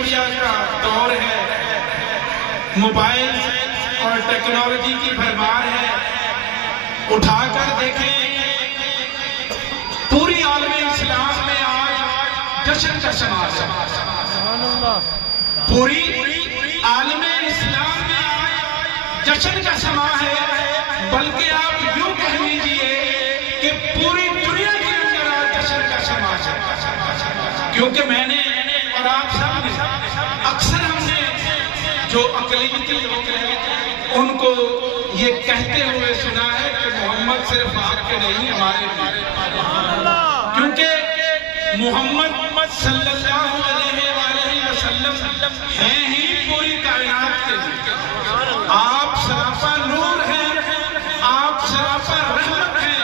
Media کا دور ہے، موبائل اور ٹیکنالوجی کی بھرمار ہے، اٹھا کر دیکھیں پوری عالم اسلام میں آج جشن کا سما ہے، پوری عالم اسلام میں آج جشن کا سما ہے، بلکہ آپ یوں کہہ لیجئے کہ پوری دنیا کے اندر آج جشن کا سما ہے، کیونکہ میں نے اور آپ سب نے اکثر ہم نے جو اقلیتی لوگ ہیں ان کو یہ کہتے ہوئے سنا ہے کہ محمد صرف آپ کے نہیں ہمارے بھی، کیونکہ محمد صلی اللہ علیہ وآلہ وسلم ہیں ہی پوری کائنات کے لیے، آپ سراپا نور ہیں، آپ سراپا رحمت ہیں،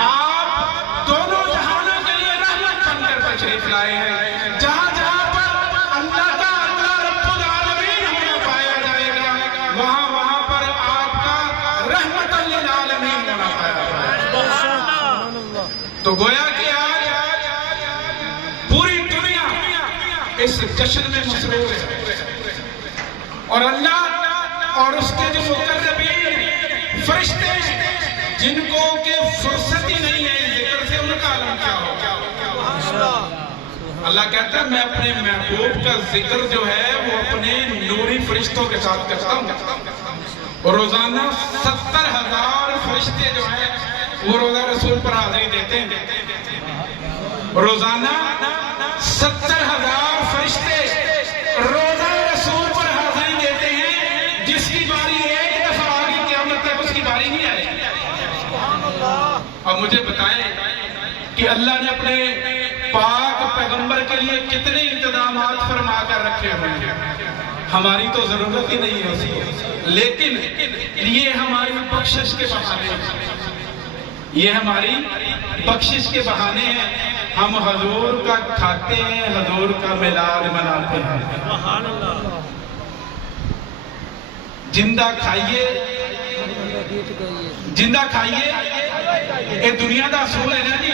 آپ دونوں جہانوں کے لیے رحمت بن کر تشریف لائے ہیں، جہاں جہاں پر اللہ کا اللہ رب العالمین ہمیں پایا جائے گا، وہاں وہاں پر آپ کا رحمت للعالمین ہونا پایا جائے گا۔ تو گویا کہ آج پوری دنیا اس جشن میں مصروف ہے، اور اللہ اور اس کے جو مقربین فرشتے ہیں جن کو کہ فرصت ہی نہیں ہے ذکر سے، ان کا عالم کیا ہوگا۔ اللہ کہتا ہے میں اپنے محبوب کا ذکر جو ہے وہ اپنے نوری فرشتوں کے ساتھ کرتا ہوں، اور روزانہ 70,000 فرشتے جو ہیں وہ روزہ رسول پر حاضری دیتے ہیں، روزانہ 70,000 فرشتے روزہ رسول پر حاضری دیتے ہیں، جس کی باری ایک دفعہ آگے قیامت تک اس کی باری نہیں آئے گی۔ اب مجھے بتائیں کہ اللہ نے اپنے پاک پیغمبر کے لیے کتنے انتظامات فرما کر رکھے ہوئے ہیں، ہماری تو ضرورت ہی نہیں ہے اسی کو، لیکن یہ ہماری بخشش کے بہانے ہیں، یہ ہماری بخشش کے بہانے ہیں، ہم حضور کا کھاتے ہیں، حضور کا میلاد مناتے ہیں۔ زندہ کھائیے زندہ کھائیے، یہ دنیا دا اصول ہے نا جی،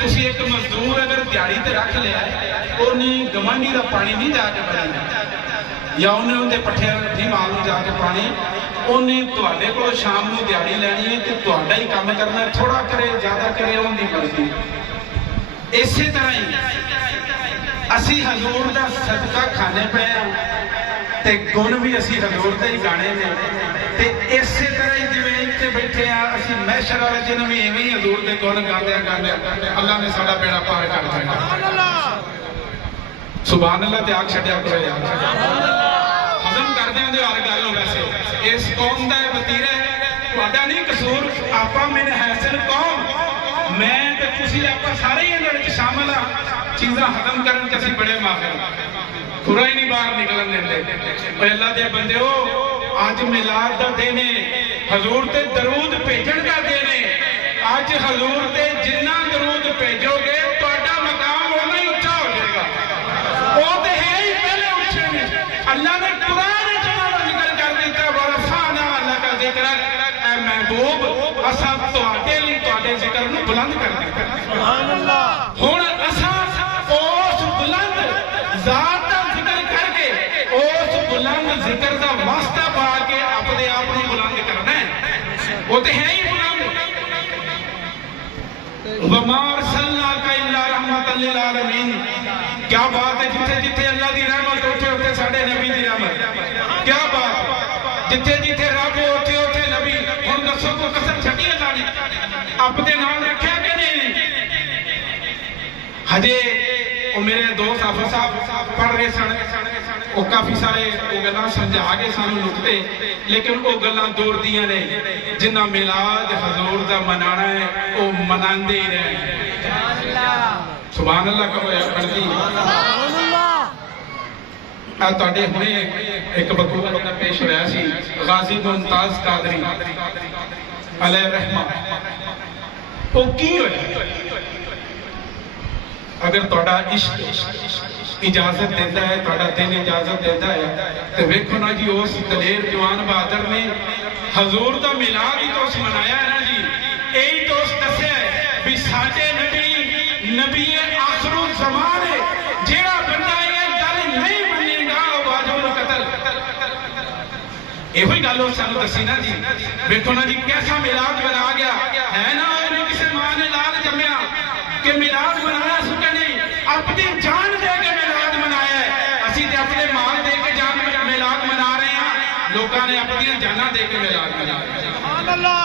تسی ایک مزدور اگر دیہڑی تے رکھ لیا انہیں گوانڈی دا پانی نہیں جا کے پڑھنا، یا انہیں اندے پٹھے نہیں مانگو جا کے پانی، انہیں تواڈے کو شام نو دیہڑی لینی ہے تے تواڈا ہی کام کرنا ہے، تھوڑا کرے زیادہ کرے ان دی مرضی۔ اسی طرح ہی اسی حضور دا صدقہ کھانے پہ تے گن بھی اسی حضور دے ہی گانے نے، تے اسی طرح ہی جویں اتنے بیٹھے ہیں اسی محشر والے دن بھی ایویں ہی حضور دے گن گاندے اللہ نے ساڈا بیڑا پار کر دینا۔ سبحان اللہ تے آکھ چھڈیا کرو یار، ہضم کردیاں دے ہر گل نوں، ویسے اس قوم دا وتیرا ہے، تہاڈا نہیں قصور، آپا میرے حاصل قوم، میں تے تسی آپا سارے ہی اندر وچ شامل آ، چیزاں ہضم کرن تے اسی بڑے ماہر، تھوڑا ہی نہیں باہر نکلن دیندے۔ اے اللہ دے بندیو، آج میلاد دا دن ہے، حضور تے درود بھیجن دا دن ہے، آج حضور تے جنہ درود بھیجو گے تہاڈا مقام اونا ہی اونچا ہو جائے گا، وہ تے ہے ہی پہلے اونچے نے۔ اللہ نے قرآن وچ ذکر کر دیتا، ورفعنا لک ذکرک، اے محبوب اساں تہاڈے لئی تہاڈے ذکر نوں بلند کر دیتا۔ سبحان اللہ۔ ہن اساں اس بلند ذات دا ذکر کر کے اس بلند ذکر دا واسطہ پا کے اپنے آپ کو بلند کرنا ہے، وہ تو ہے ہی بلند۔ وَمَا أَرْسَلْنَاكَ إِلَّا رَحْمَةً لِلْعَالَمِينَ، کیا بات ہے، جتھے جتھے اللہ دی رحمت ہوتے ہوتے ساڈے نبی دی رحمت، کیا بات، جتھے جتھے رب ہوتے ہوتے نبی۔ ہن دسو کو قسم چھڈی اللہ نے اپنے نام رکھیا کہ نہیں؟ ہجے وہ میرے دوست حافظ صاحب پڑھ رہے سن، وہ کافی سارے وہ گلاں سمجھا کے سانو نکتے، لیکن وہ گلاں دور دیاں نے، جنہ میلاد حضور دا منانا ہے وہ مناندے ہی رہے۔ سبحان اللہ کہو یا پڑھتی۔ تواڈے ہونے ایک بطور بندہ پیش ہویا سی، غازی ممتاز قادری علیہ رحمہ، وہ کی ہویا؟ اگر تہاڈا عشق اجازت دیتا ہے، تہاڈا دل اجازت دیتا ہے، تو ویکھو نا جی اس دلیر جوان بہادر نے حضور دا میلاد ہی تو اس منایا ہے نا جی، یہی تو اس دسیا ہے بھی ساڈے نبی آخر الزمان ہے، جیڑا بندہ یہ گل نہیں منے ਇਹੋ ਹੀ ਗੱਲ ਉਹ ਸਾਨੂੰ ਦੱਸੀ ਨਾ ਜੀ। ਵੇਖੋ ਨਾ ਜੀ ਕੈਸਾ ਮਿਲਾਦ ਬਣਾ ਗਿਆ ਹੈ ਨਾ। ਉਹਨੇ ਕਿਸੇ ਮਾਂ ਨੇ ਲਾਲ ਜੰਮਿਆ ਕਿ ਮਿਲਾਦ ਬਣਾਇਆ ਸੁਣਿਆ ਨਹੀਂ, ਆਪਣੀ ਜਾਨ ਦੇ ਕੇ ਮਿਲਾਦ ਮਨਾਇਆ ਹੈ। ਅਸੀਂ ਤੇ ਆਪਣੇ ਮਾਲ ਦੇ ਕੇ ਜਾਨ ਮਿਲਾਦ ਮਨਾ ਰਹੇ ਹਾਂ, ਲੋਕਾਂ ਨੇ ਆਪਣੀਆਂ ਜਾਨਾਂ ਦੇ ਕੇ ਮਿਲਾਦ ਮਨਾਇਆ। ਸੁਭਾਨ ਅੱਲਾਹ।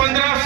15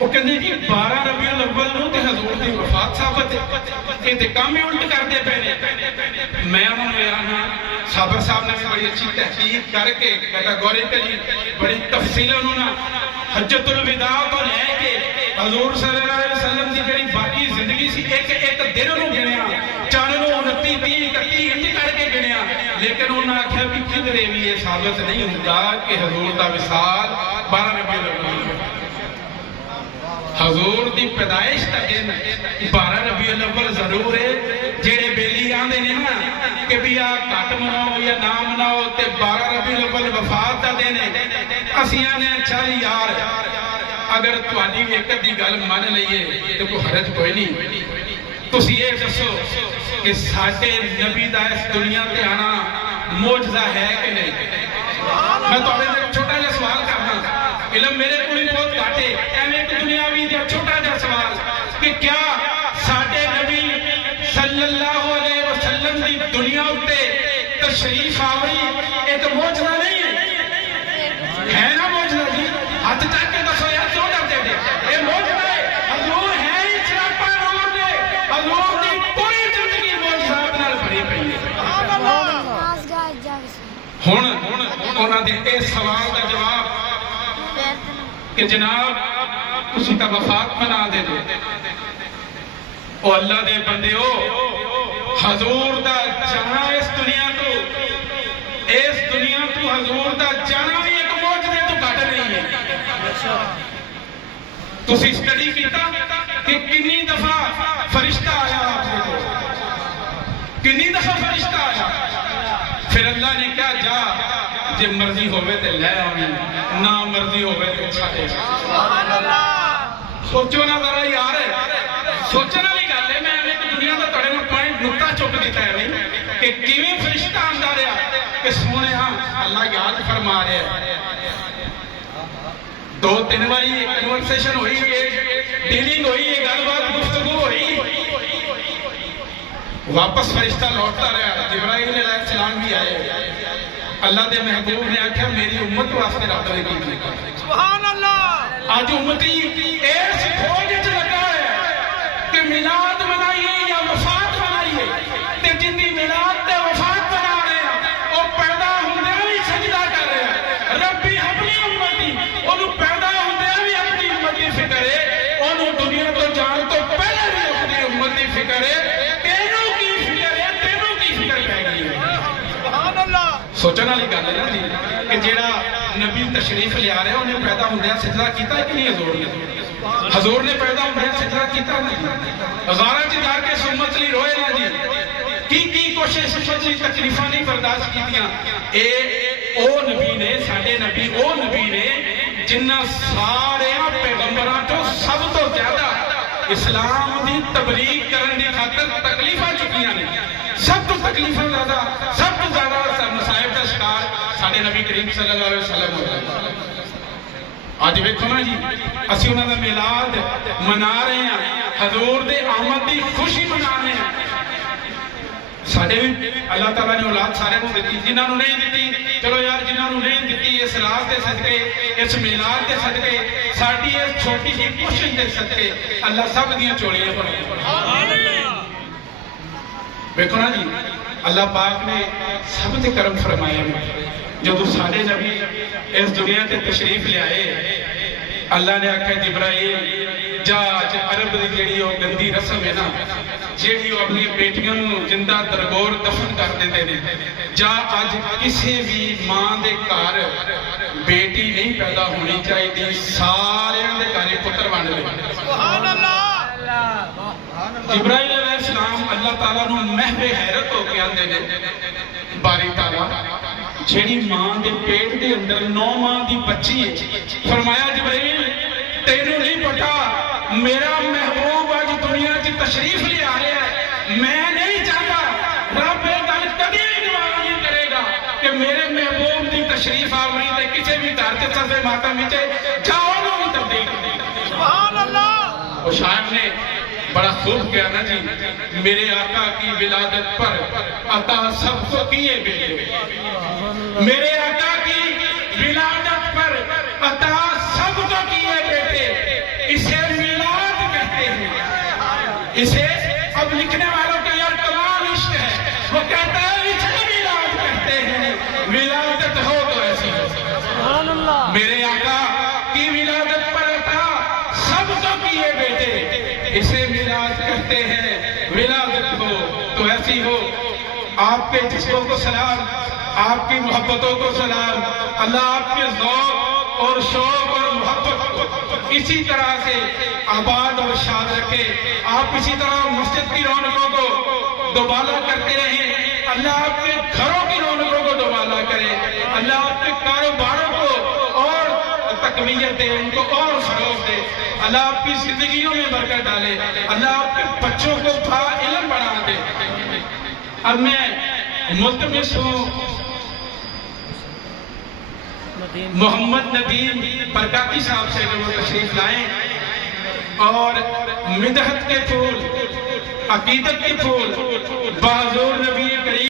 وہ کہتے جی 12 ربیع الاول نو تے حضور دی وفات ثابت ہے، یہ تے کام ہی الٹ کرتے پے نے۔ میں انہوں نے آنا صابر صاحب نے بھی بڑی اچھی تحقیق کر کے کیٹاگوریکلی بڑی تفصیل انہوں نے حجت الوداع تو لے کے حضور صلی اللہ علیہ وسلم دی جڑی باقی زندگی سی ایک ایک دن نو گنیا، چاند نو 29 30 31 انج کر کے گنیا، لیکن انہوں نے آخیا بھی کدھر بھی یہ ثابت نہیں ہوتا کہ حضور دا وصال 12 ربیع الاول۔ حضور دی پیدائش دا دن 12 ربیع الاول ضرور ہے۔ جڑے بیلی آندے نے نا کہ بھی آ گھٹ مناؤ یا نہ مناؤ تے 12 ربیع الاول وفات دا دن ہے، اسی آنے چل یار اگر تہاڈی ایک دی گل من لئیے تے کوئی حرج کوئی نہیں۔ تسی یہ دسو کہ ساڈے نبی دا اس دنیا تے آنا معجزہ ہے کہ نہیں؟ میں تہاڈے تے چھوٹا جہا سوال کرنا، علم میرے کو بہت گھٹ ہے، ایویں ایک دنیاوی جہا چھوٹا جہا سوال کہ کیا ساڈے نبی صلی اللہ علیہ وسلم دی دنیا اتے تشریف آوری ایک معجزہ نہیں ہے نا؟ معجزہ جی ہاتھ چک کے دسو یار، کیوں ڈرتے تھے؟ یہ معجزہ ہے، حضور ہے ہی چراپا نور نے، حضور دی پوری زندگی معجزات نال بھری پئی ہے۔ ہن انہاں دے اس سوال دا جواب کہ جناب تسی تا وفات منا دے دو، او اللہ دے بندے ہو، حضور دا جانا اس دنیا تو حضور دا جانا بھی ایک معجزے تو گھٹ نہیں ہے۔ تسی اسٹڈی کیتا کہ کنی دفعہ فرشتہ آیا آپ کو، کنی دفعہ فرشتہ آیا، پھر اللہ نے کہا جا جے مرضی ہوئے تے لے آنے، نہ مرضی ہوئے تے چھاڑے۔ سوچو نا ذرا یار، سوچنا بھی گل ہے، میں ایک دنیا کا تھوڑے نال پوائنٹ نقطہ چک دیتا ہے نہیں کہ کیویں فرشتہ آندا رہا کہ سونے ہاں اللہ یاد فرما رہا ہے۔ 2-3 باری کنورسیشن ہوئی ہے، ڈیلنگ ہوئی ہے، گل بات گفتگو ہوئی، واپس فرشتہ لوٹتا رہا، جبرائیل علیہ السلام بھی آئے، اللہ دے محبوب نے آکھا میری امت واسطے رب نے کی۔ سبحان اللہ! آج امتی اس کھوج وچ لگا ہے کہ میلاد منائیے یا وفات منائیے، تے جن دی میلاد تے وفات منا رہے ہیں وہ پیدا ہوندے بھی سجدہ کر رہے ہیں، ربی اپنی امتی، انہوں پیدا ہوندے بھی اپنی امتی فکر ہے، انہوں دنیا تو جان تو پہلے بھی اپنی امتی فکر ہے، تینوں کی فکر ہے، تینوں کی فکر پہ گئی ہے۔ سبحان اللہ! سوچنا لی گل ہے نا جی کہ جیڑا نبی تشریف لے آ رہے ہیں انہیں پیدا ہوندے سجدہ کیتا ہے کہ نہیں؟ حضور نے، حضور نے پیدا ہوندے سجدہ کیتا نہیں؟ غارہ جی جا کے سمت لی روئے نا جی، کی کوشش سمت لی تکلیفہ نہیں برداشت کیتیاں۔ اے او نبی نے، ساڈے نبی او نبی نے جنہ سارے پیغمبراں تو سب تو زیادہ اسلام دی تبلیغ کرن دی خاطر تکلیفاں چکیاں نے، سب تو تکلیفاں زیادہ، سب تو زیادہ مصائب کا شکار ساڈے نبی کریم صلی اللہ علیہ وسلم ہوئے۔ آج ویکھو نا جی اسی انہاں دا میلاد منا رہے ہیں، حضور دے آمد دی خوشی منا رہے ہیں۔ ساڈے بھی اللہ تعالیٰ نے اولاد سارے کو دیتی، جنہاں نو نہیں دیتی چلو یار، جنہاں نو نہیں دیتی اس رات دے صدقے، اس میلاد دے صدقے، ساڈی اس چھوٹی سی کوشش دے صدقے اللہ سب دیاں چوڑیاں بھرے۔ ویکھو نا جی اللہ پاک نے سب تے کرم فرمایا ہے۔ جدو سارے نبی اس دنیا تے تشریف لے آئے، اللہ نے آکھا جبرائیل جا عرب دی جیڑی وہ گندی رسم ہے نا، جیڑی وہ اپنی بیٹیاں زندہ درگور دفن کر دیتے ہیں، جا آج کسی بھی ماں دے گھر بیٹی نہیں پیدا ہونی چاہیے، سارے دے گھر پتر بن لے۔ سبحان اللہ! جبرائیل علیہ السلام اللہ تعالیٰ نو محو حیرت ہو کے آندے نے، باری تعالیٰ جیڑی ماں دے پیٹ دے اندر 9 ماہ دی بچی ہے، فرمایا جبرائیل تینوں نہیں پتا میرا محبوب آج دنیا کی تشریف لے آ رہا ہے، میں نہیں چاہتا، رب یہ گل کبھی بھی گوارا نہیں کرے گا کہ میرے محبوب دی تشریف آوری تے کسی بھی گھر تے سبے ماتم وچ جاؤ نو بھی تبدیل کر۔ سبحان اللہ! وہ شاعر نے بڑا خوب کیا نا جی، میرے آقا کی ولادت پر عطا سب کو کیے بیٹے، میرے آقا کی ولادت پر عطا سب کو کیے بیٹے، اسے اب لکھنے والوں کا یار کمال عشق ہے، وہ کہتا ہے اس میں میلاد کرتے ہیں، ولادت ہو تو ایسی ہو۔ سبحان اللہ۔ میرے آقا کی ولادت پر عطا سب کو کیے بیٹے، اسے میلاد کرتے ہیں، ولادت ہو تو ایسی ہو۔ آپ کے جسموں کو سلام، آپ کی محبتوں کو سلام، اللہ آپ کے ذوق اور شوق اور محبت کو اسی طرح سے آباد اور شاد رکھے۔ آپ اسی طرح مسجد کی رونقوں کو دوبالا کرتے رہیں، اللہ آپ کے گھروں کی رونقوں کو دوبالا کرے، اللہ آپ کے کاروباروں کو اور تقویت دے، ان کو اور فروغ دے، اللہ آپ کی زندگیوں میں برکت ڈالے، اللہ آپ کے بچوں کو با علم بنا دے۔ اب میں ملتمس ہوں محمد ندیم برکاتی صاحب سے کہ وہ تشریف لائیں اور مدحت کے پھول، عقیدت کے پھول، بحضور نبی کریم